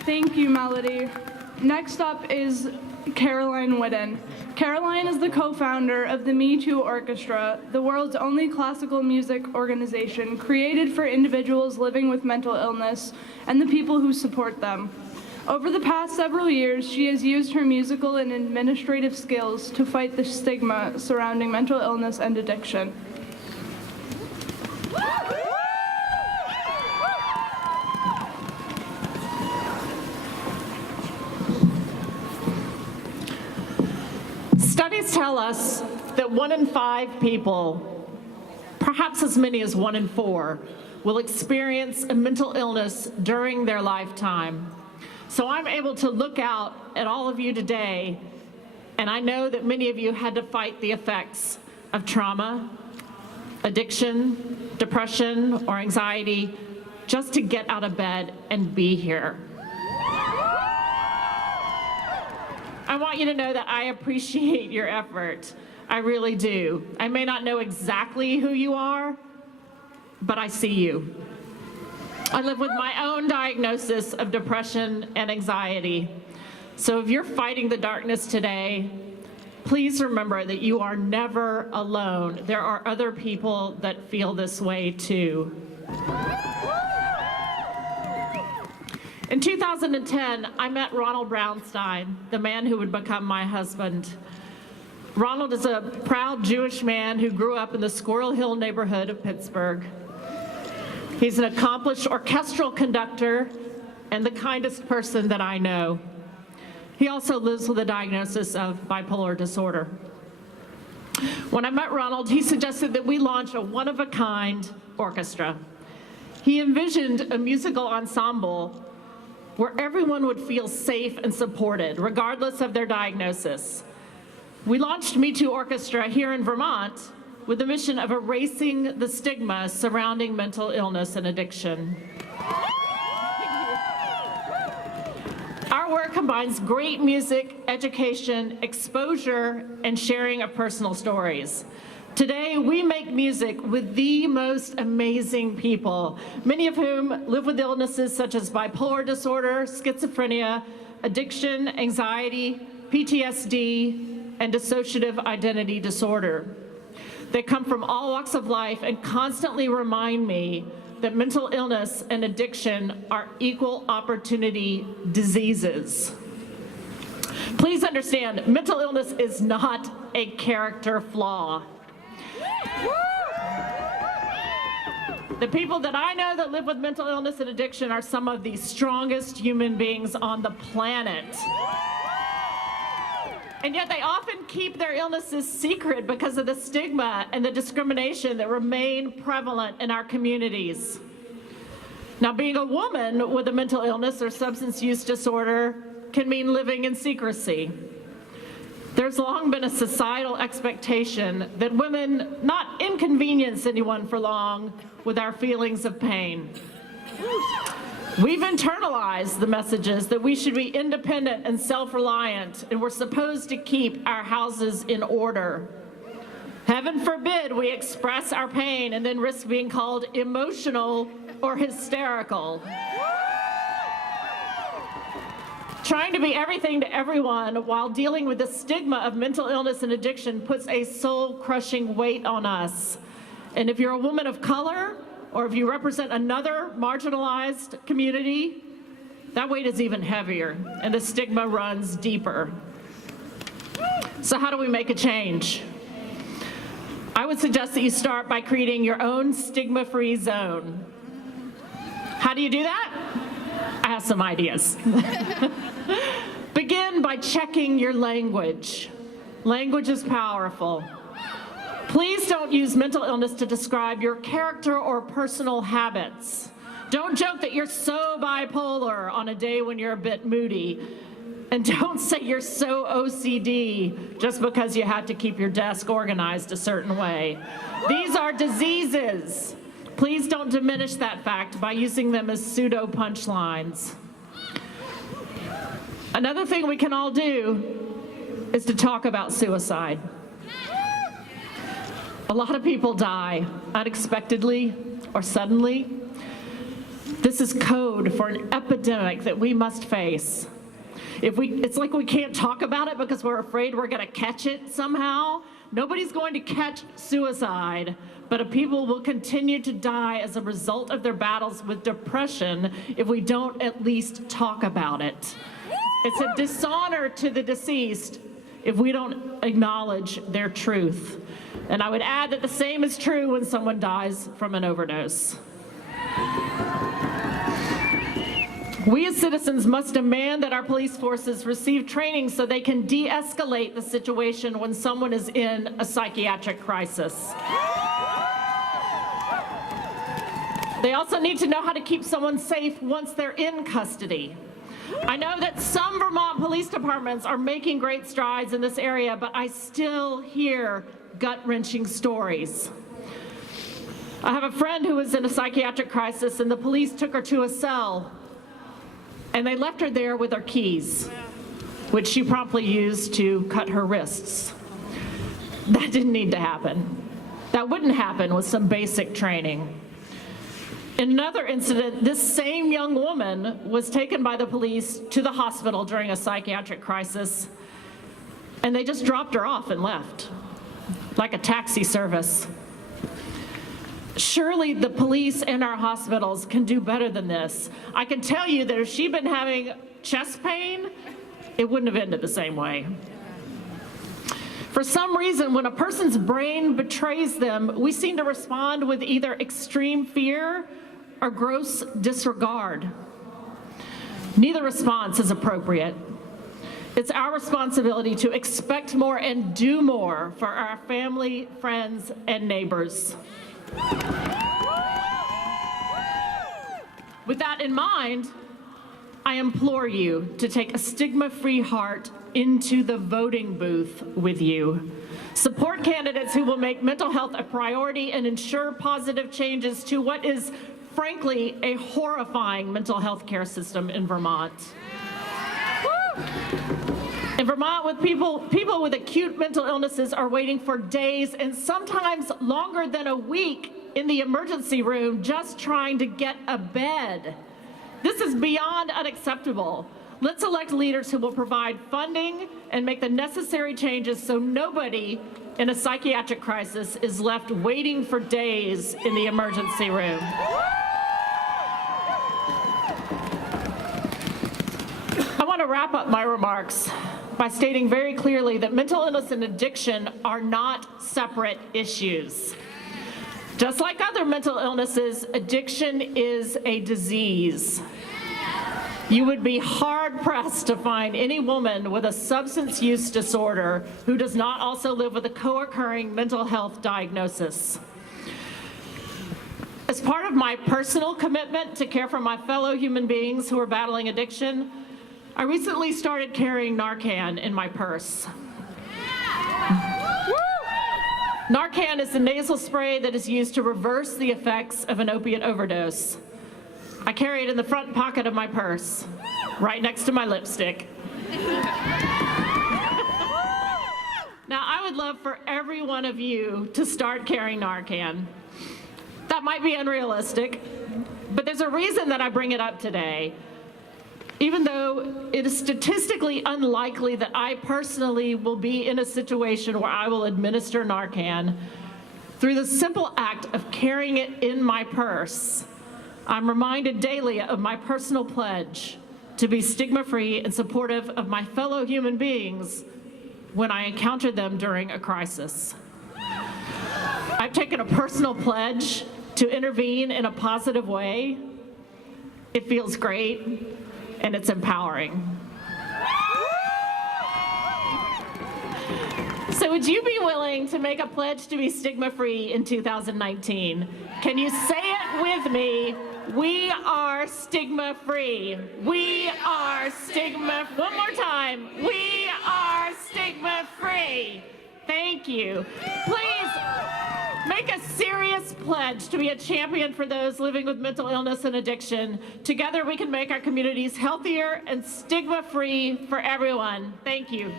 Thank you, Melody. Next up is Caroline Whiddon. Caroline is the co-founder of the Me Too Orchestra, the world's only classical music organization created for individuals living with mental illness and the people who support them. Over the past several years, she has used her musical and administrative skills to fight the stigma surrounding mental illness and addiction. Studies tell us that 1 in 5 people, perhaps as many as 1 in 4, will experience a mental illness during their lifetime. So I'm able to look out at all of you today, and I know that many of you had to fight the effects of trauma, addiction, depression, or anxiety just to get out of bed and be here. I want you to know that I appreciate your effort. I really do. I may not know exactly who you are, but I see you. I live with my own diagnosis of depression and anxiety. So if you're fighting the darkness today, please remember that you are never alone. There are other people that feel this way too. In 2010, I met Ronald Brownstein, the man who would become my husband. Ronald is a proud Jewish man who grew up in the Squirrel Hill neighborhood of Pittsburgh. He's an accomplished orchestral conductor and the kindest person that I know. He also lives with a diagnosis of bipolar disorder. When I met Ronald, he suggested that we launch a one-of-a-kind orchestra. He envisioned a musical ensemble where everyone would feel safe and supported, regardless of their diagnosis. We launched Me Too Orchestra here in Vermont with the mission of erasing the stigma surrounding mental illness and addiction. Our work combines great music, education, exposure, and sharing of personal stories. Today, we make music with the most amazing people, many of whom live with illnesses such as bipolar disorder, schizophrenia, addiction, anxiety, PTSD, and dissociative identity disorder. They come from all walks of life and constantly remind me that mental illness and addiction are equal opportunity diseases. Please understand, mental illness is not a character flaw. The people that I know that live with mental illness and addiction are some of the strongest human beings on the planet. And yet they often keep their illnesses secret because of the stigma and the discrimination that remain prevalent in our communities. Now, being a woman with a mental illness or substance use disorder can mean living in secrecy. There's long been a societal expectation that women not inconvenience anyone for long with our feelings of pain. We've internalized the messages that we should be independent and self-reliant, and we're supposed to keep our houses in order. Heaven forbid we express our pain and then risk being called emotional or hysterical. Trying to be everything to everyone while dealing with the stigma of mental illness and addiction puts a soul-crushing weight on us. And if you're a woman of color, or if you represent another marginalized community, that weight is even heavier, and the stigma runs deeper. So how do we make a change? I would suggest that you start by creating your own stigma-free zone. How do you do that? I have some ideas. Begin by checking your language. Language is powerful. Please don't use mental illness to describe your character or personal habits. Don't joke that you're so bipolar on a day when you're a bit moody. And don't say you're so OCD just because you have to keep your desk organized a certain way. These are diseases. Please don't diminish that fact by using them as pseudo punchlines. Another thing we can all do is to talk about suicide. A lot of people die unexpectedly or suddenly. The This is code for an epidemic that we must face. It's like we can't talk about it because we're afraid we're going to catch it somehow. Nobody's going to catch suicide, but people will continue to die as a result of their battles with depression if we don't at least talk about it. It's a dishonor to the deceased if we don't acknowledge their truth. And I would add that the same is true when someone dies from an overdose. We as citizens must demand that our police forces receive training so they can de-escalate the situation when someone is in a psychiatric crisis. They also need to know how to keep someone safe once they're in custody. I know that some Vermont police departments are making great strides in this area, but I still hear gut-wrenching stories. I have a friend who was in a psychiatric crisis, and the police took her to a cell, and they left her there with her keys, which she promptly used to cut her wrists. That didn't need to happen. That wouldn't happen with some basic training. In another incident, this same young woman was taken by the police to the hospital during a psychiatric crisis, and they just dropped her off and left, like a taxi service. Surely the police and our hospitals can do better than this. I can tell you that if she'd been having chest pain, it wouldn't have ended the same way. For some reason, when a person's brain betrays them, we seem to respond with either extreme fear or gross disregard. Neither response is appropriate. It's our responsibility to expect more and do more for our family, friends, and neighbors. With that in mind, I implore you to take a stigma-free heart into the voting booth with you. Support candidates who will make mental health a priority and ensure positive changes to what is, frankly, a horrifying mental health care system in Vermont. In Vermont, with people with acute mental illnesses are waiting for days and sometimes longer than a week in the emergency room just trying to get a bed. This is beyond unacceptable. Let's elect leaders who will provide funding and make the necessary changes so nobody in a psychiatric crisis is left waiting for days in the emergency room. I want to wrap up my remarks by stating very clearly that mental illness and addiction are not separate issues. Just like other mental illnesses, addiction is a disease. You would be hard-pressed to find any woman with a substance use disorder who does not also live with a co-occurring mental health diagnosis. As part of my personal commitment to care for my fellow human beings who are battling addiction, I recently started carrying Narcan in my purse. Narcan is the nasal spray that is used to reverse the effects of an opiate overdose. I carry it in the front pocket of my purse, right next to my lipstick. Now, I would love for every one of you to start carrying Narcan. That might be unrealistic, but there's a reason that I bring it up today. Even though it is statistically unlikely that I personally will be in a situation where I will administer Narcan, through the simple act of carrying it in my purse, I'm reminded daily of my personal pledge to be stigma-free and supportive of my fellow human beings when I encounter them during a crisis. I've taken a personal pledge to intervene in a positive way. It feels great, and it's empowering. So would you be willing to make a pledge to be stigma-free in 2019? Can you say it with me? We are stigma-free. We are stigma. One more time. We are stigma-free. Thank you. Please make a serious pledge to be a champion for those living with mental illness and addiction. Together we can make our communities healthier and stigma-free for everyone. Thank you.